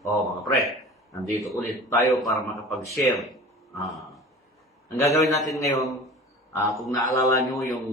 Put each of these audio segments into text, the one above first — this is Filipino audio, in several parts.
Mga pre, nandito ulit tayo para makapag-share. Ang gagawin natin ngayon, kung naalala nyo yung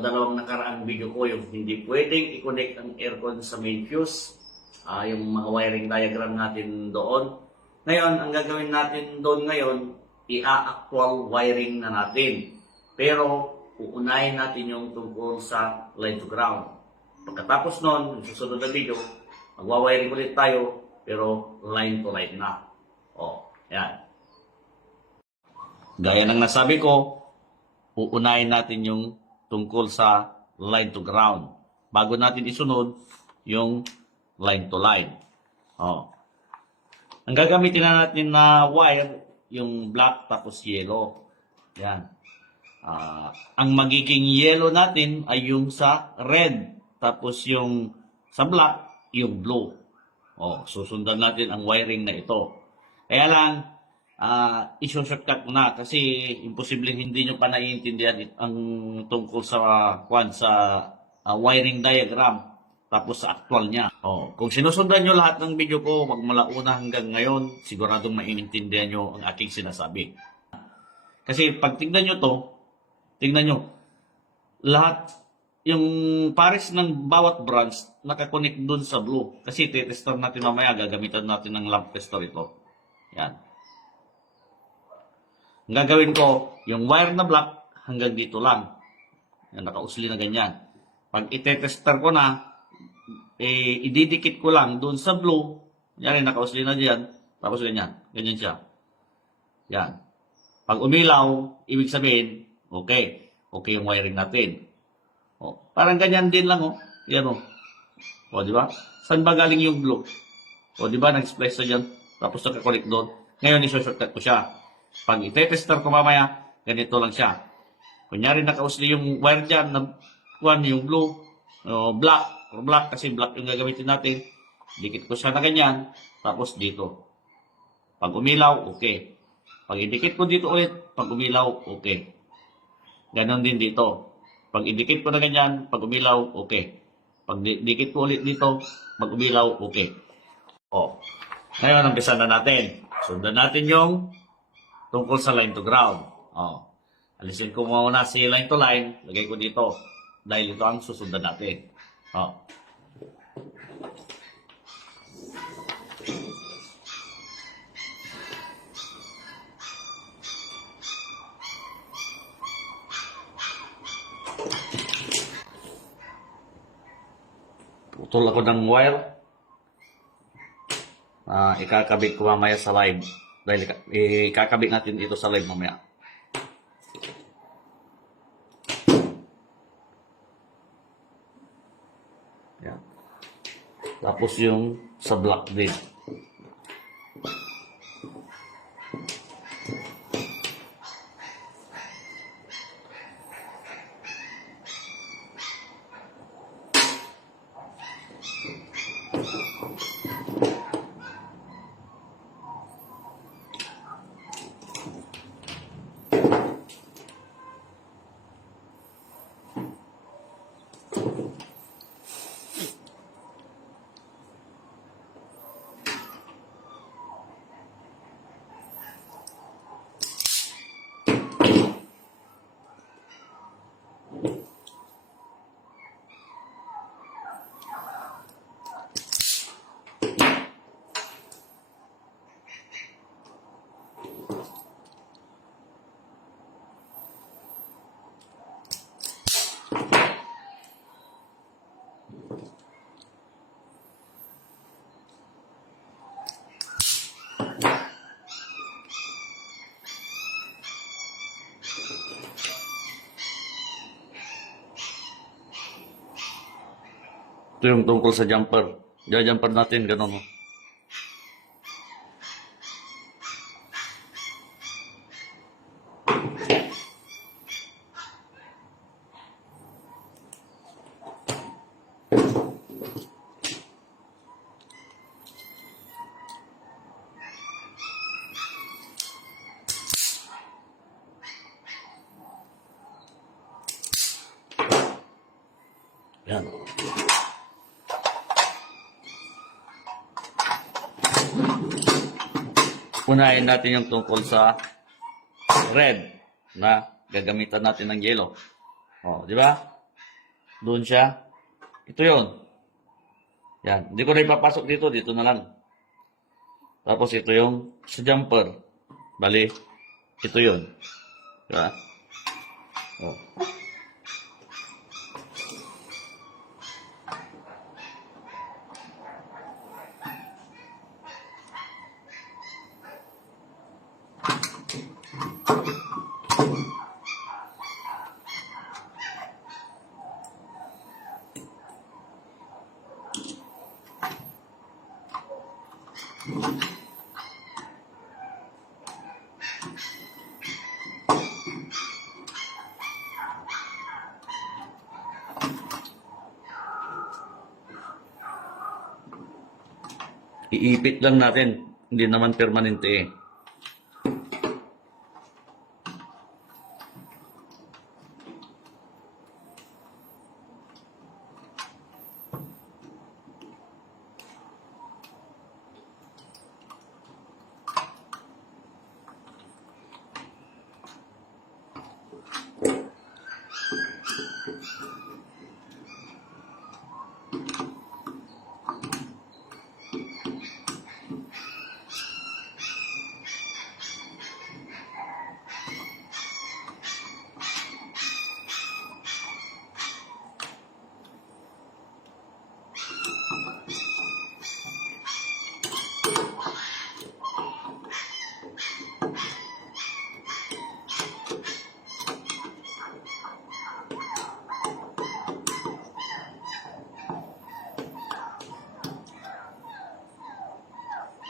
dalawang nakaraang video ko, yung hindi pwedeng i-connect ang aircon sa main fuse, yung mga wiring diagram natin doon. Ngayon, ang gagawin natin doon ngayon, i-actual wiring na natin. Pero, uunahin natin yung tungkol sa line to ground. Pagkatapos nun, yung susunod na video, magwawiring ulit tayo, pero line to line na. Yan. Gaya ng nasabi ko, uunahin natin yung tungkol sa line to ground. Bago natin isunod yung line to line. Ang gagamitin na natin na wire, yung black tapos yellow. Yan. Ang magiging yellow natin ay yung sa red. Tapos yung sa black, yung blue. Susundan natin ang wiring na ito. Kaya lang, iso-shortcut ko na kasi imposibleng hindi nyo pa naiintindihan ang tungkol sa wiring diagram tapos sa actual niya. Kung sinusundan nyo lahat ng video ko, magmula una hanggang ngayon, siguradong maiintindihan nyo ang aking sinasabi. Kasi pag tignan nyo to, tignan nyo, lahat, yung pares ng bawat branch, nakakonect dun sa blue. Kasi titester natin mamaya, gagamitan natin ng lamp tester ito. Yan. Ang gagawin ko, yung wire na black, hanggang dito lang. Yan, nakausli na ganyan. Pag itetester ko na, ididikit ko lang dun sa blue. Yan, nakausli na dyan. Tapos ganyan. Ganyan siya. Yan. Pag umilaw, ibig sabihin, okay. Okay yung wiring natin. Parang ganyan din lang, Yan, di ba? Saan ba galing yung blue? Di ba? Nag-splice na dyan. Tapos nakakonect doon. Ngayon, iso-shortcut ko siya. Pag ite-tester ko mamaya, ganito lang siya. Kunyari, nakausli yung wire dyan, yung blue, black, kasi black yung gagamitin natin. Dikit ko siya na ganyan. Tapos dito. Pag umilaw, okay. Pag idikit ko dito ulit, pag umilaw, okay. Ganon din dito. Pag idikit ko na ganyan, pag umilaw, okay. Pag dikit ko ulit dito, pag umilaw, okay. Ngayon, umpisa na natin. Sundan natin yung tungkol sa line to ground. Alisin ko muna si line to line, lagay ko dito. Dahil ito ang susundan natin. Putol ako ng wire. Ikakabit ko mamaya sa live. Dahil ikakabit natin ito sa live mamaya. Yan. Tapos yung sa black din. Ito yung tungkol sa jumper. Jumper natin, ganun. Yan. unahin natin yung tungkol sa red na gagamitan natin ng yellow. O, di ba? Doon siya. Ito yon. Yan. Hindi ko na ipapasok dito. Dito na lang. Tapos ito yung sa jumper. Bali, ito yon. Di ba? O. Iipit lang natin. Hindi naman permanente eh.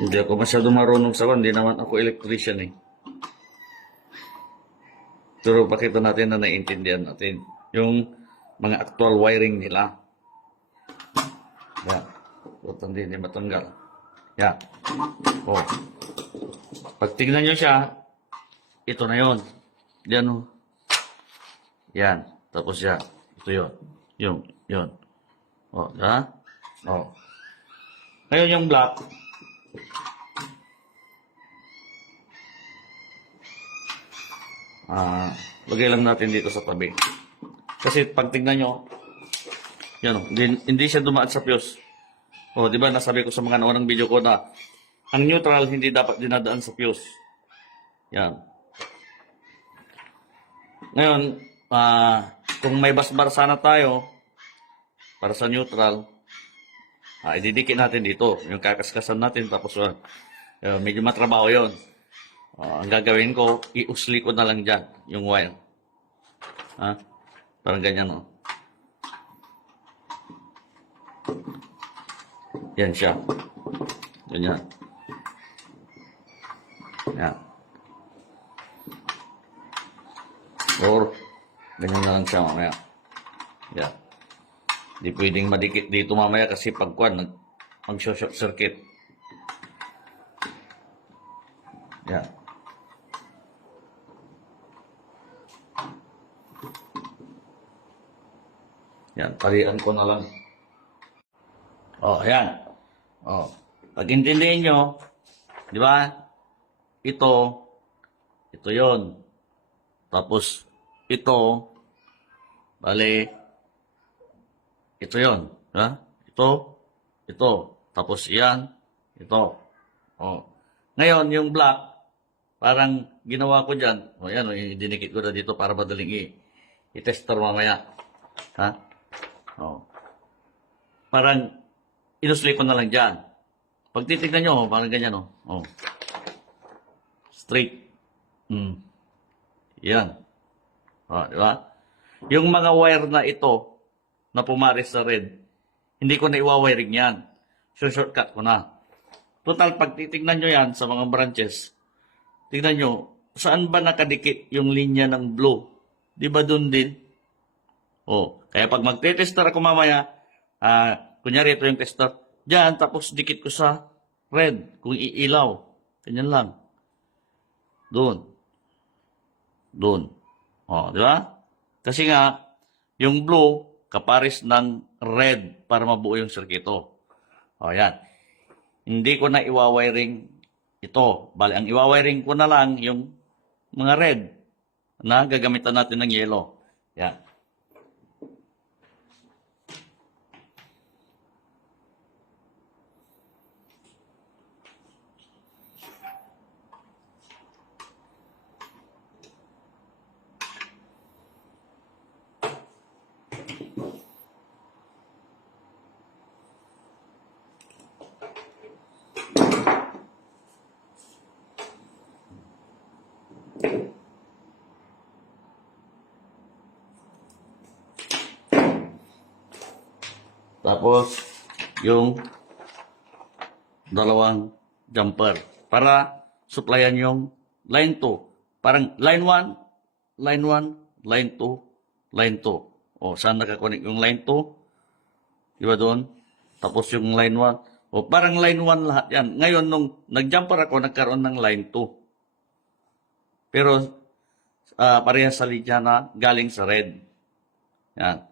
Hindi ako masyado marunong sa hindi naman ako electrician eh. Pero pakita natin na naiintindihan natin yung mga actual wiring nila. Yan. Huwag hindi matanggal. Yan. Oh. Pag tignan nyo siya, ito na yon. Yan o. Yan. Tapos yan. Ito yon. Yun. Oh, ha? Oh. Ngayon yung black. Lagay lang natin dito sa tabi. Kasi pag tignan nyo, yan o, hindi siya dumaan sa fuse. O, di ba, nasabi ko sa mga naunang video ko na ang neutral hindi dapat dinadaan sa fuse. Yan. Ngayon, kung may busbar sana tayo para sa neutral, ididikit natin dito. Yung kakaskasan natin, tapos medyo matrabaho yon. Ang gagawin ko, iusli ko na lang dyan yung wire. Parang ganyan, no? Yan siya. Ganyan. Yan. Or, ganyan na lang siya mamaya. Yan. Hindi pwedeng madikit dito mamaya kasi pagkuhan, mag-short circuit. Yan. Yan, talian ko na lang. Ayan. Pag intindihin nyo, di ba? Ito yon. Tapos, ito, bali, ito yon. Ha? Ito. Tapos, yan, ito. Ngayon, yung black, parang ginawa ko dyan. Yan, dinikit ko na dito para madaling i-tester mamaya. Ha? Parang inusli ko na lang dyan. Pag titignan nyo, parang ganyan, straight. Yan. Di ba? Yung mga wire na ito, na pumaris sa red, hindi ko na iwawiring yan. Shortcut ko na. Total, pag titignan nyo yan sa mga branches, tignan nyo, saan ba nakadikit yung linya ng blue? Di ba dun din? Kaya pag magte-tester ako mamaya, kunyari ito yung tester, dyan, tapos dikit ko sa red, kung iilaw. Ganyan lang. Doon. Di ba? Kasi nga, yung blue, kaparis ng red para mabuo yung sirkito. Yan. Hindi ko na iwawiring ito. Bali, ang iwawiring ko na lang yung mga red na gagamitan natin ng yellow. Yan. Tapos, yung dalawang jumper para supplyan yung line 2. Parang line 1, line 1, line 2, line 2. O, saan nakakonek yung line 2? Diba doon? Tapos yung line 1. O, parang line 1 lahat yan. Ngayon, nung nag-jumper ako, nagkaroon ng line 2. Pero, parehas sa linya na galing sa red. Yan.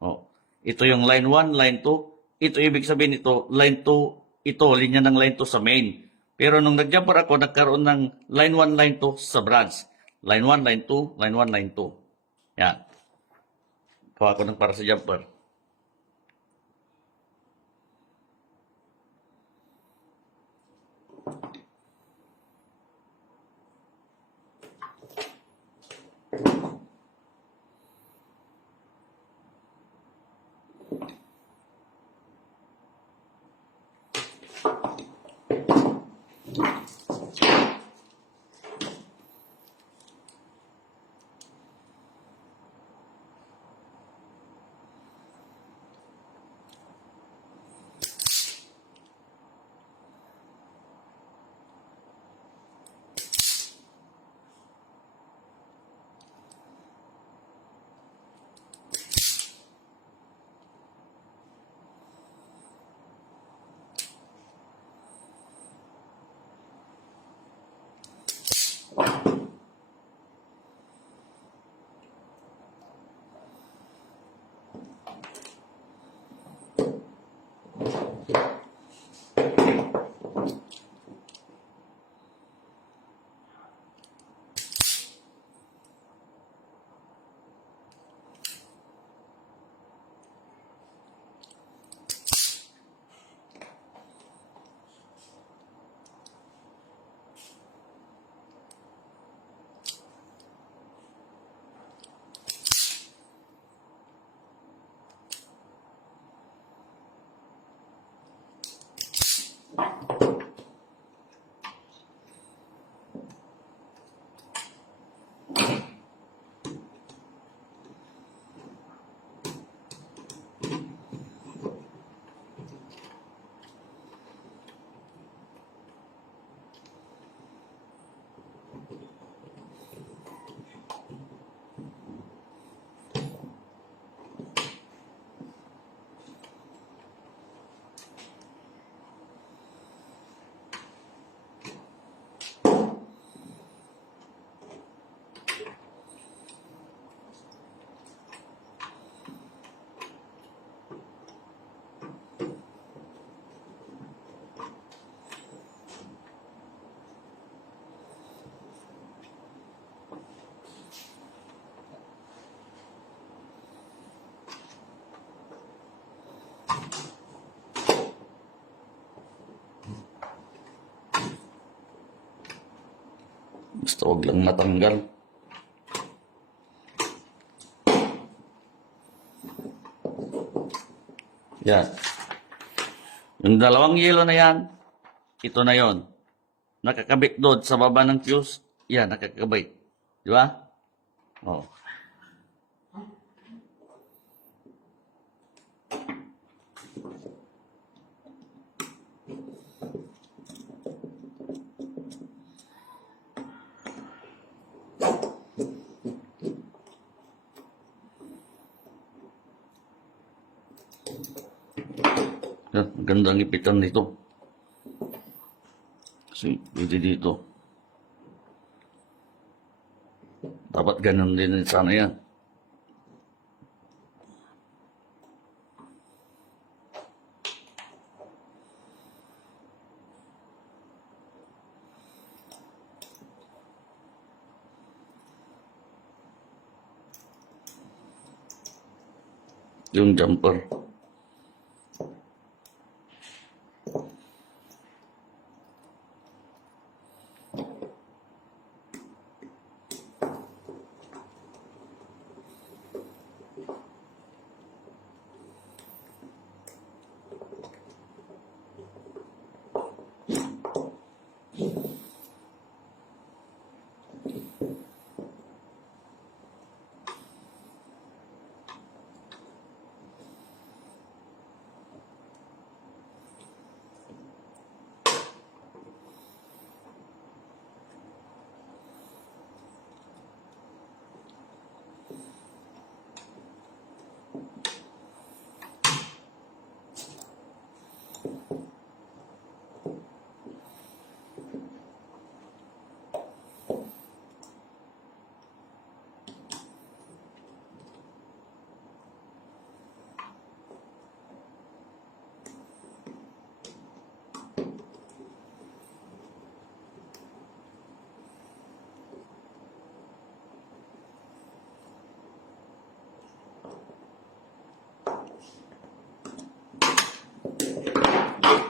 O, ito yung line 1, line 2. Ito, ibig sabihin ito, line 2, ito, linya ng line 2 sa main. Pero nung nag-jumper ako, nagkaroon ng line 1, line 2 sa branch. Line 1, line 2, line 1, line 2. Yan. Gawa ko ng para sa jumper. Basta huwag lang matanggal. Yan. Yung dalawang yellow na yan, ito na yon. Nakakabit doon sa baba ng fuse. Yan, nakakabit. Di ba? Oh. Yan, gandang ipitan nito. Kasi pwede dito. Dapat ganun din sana yan. yung jumper.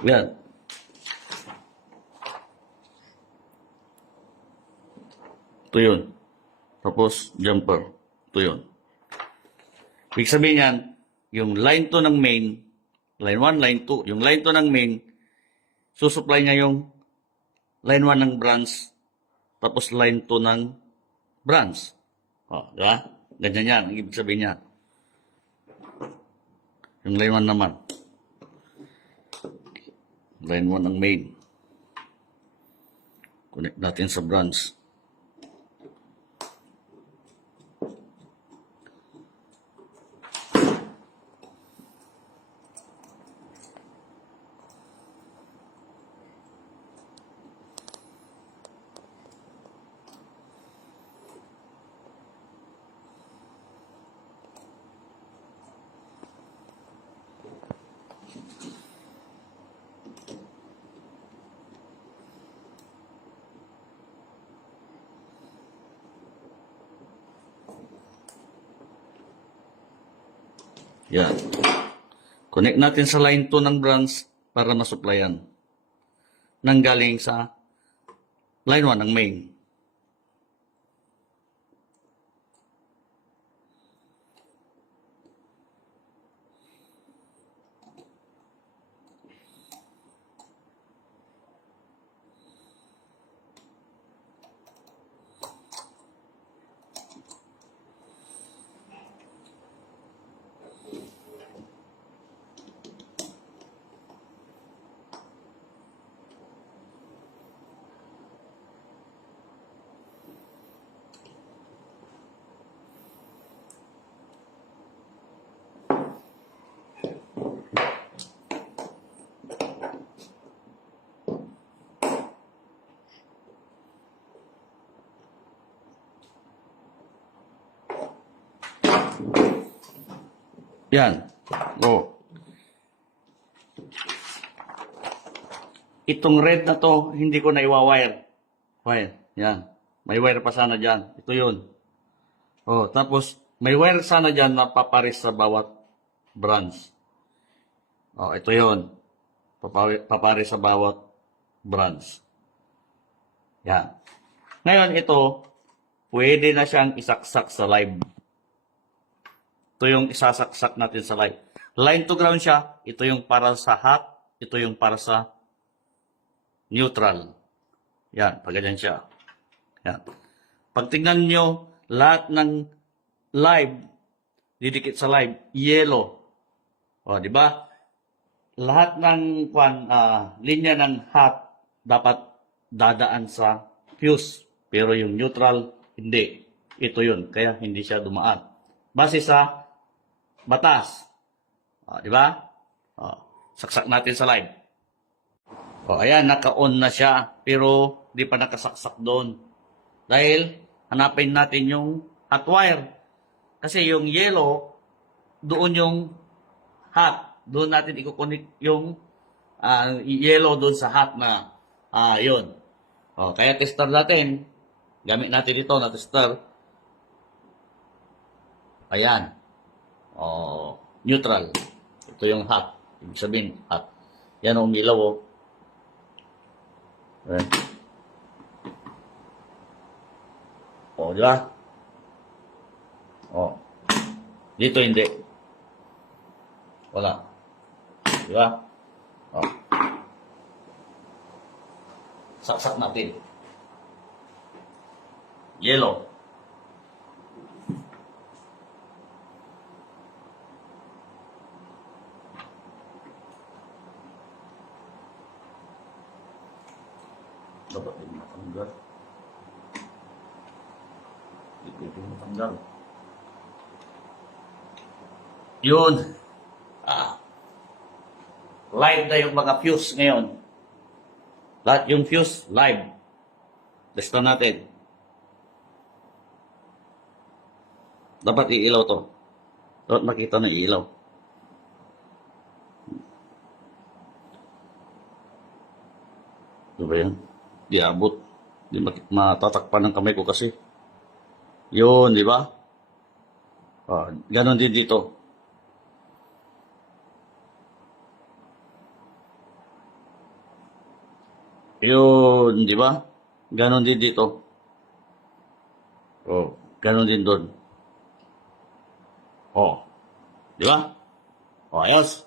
Yan. Ito yun. Tapos, jumper. Ito yun. Ibig sabihin yan, yung line 2 ng main, line 1, line 2, yung line 2 ng main, susupply niya yung line 1 ng branch, tapos line 2 ng branch. O, di ba? Ganyan yan, ang ibig sabihin niya. Yung line 1 naman. Line 1 ng main. Connect natin sa branch. Yan. Connect natin sa line 2 ng branch para masupplyan. Nanggaling sa line 1 ng main. Yan. O. Itong red na to, hindi ko na iwa-wire. Wire. Yan. May wire pa sana dyan. Ito yun. O, tapos, may wire sana dyan na papares sa bawat branch. O, ito yun. Papares sa bawat branch. Yan. Ngayon, ito, pwede na siyang isaksak sa live. Ito yung isasaksak natin sa live. Line to ground siya. Ito yung para sa hot. Ito yung para sa neutral. Yan, pagganyan siya. Yan. Pag tingnan nyo, lahat ng live, didikit sa live, yellow. O, di ba? Lahat ng linya ng hot dapat dadaan sa fuse. Pero yung neutral, hindi. Ito yun. Kaya hindi siya dumaan. Base sa batas. O, di ba? O, saksak natin sa live. O, ayan, naka-on na siya. Pero, di pa nakasaksak doon. Dahil, hanapin natin yung hot wire. Kasi yung yellow, doon yung hot. Doon natin i-connect yung yellow doon sa hot na, yun. O, kaya tester natin. Gamit natin ito na tester. Ayan. Oh, neutral. Ito yung hot. Ibig sabihin, hot. Yan ang umilaw, oh. Ayan. O, di ba? O. Dito hindi. Wala. Di ba? O. Saksak natin. Yellow. Dapat din matanggal. Hindi din matanggal. Yun. Live na yung mga fuse ngayon. Lahat yung fuse, live. Testa natin. Dapat iilaw to. Dapat makita na iilaw. Ano ba yan? Di abot. Di matatakpan ng kamay ko kasi. Yun, di ba? Ganon din dito. Yun, di ba? Ganon din dito. Ganon din doon. Di ba? Ayos.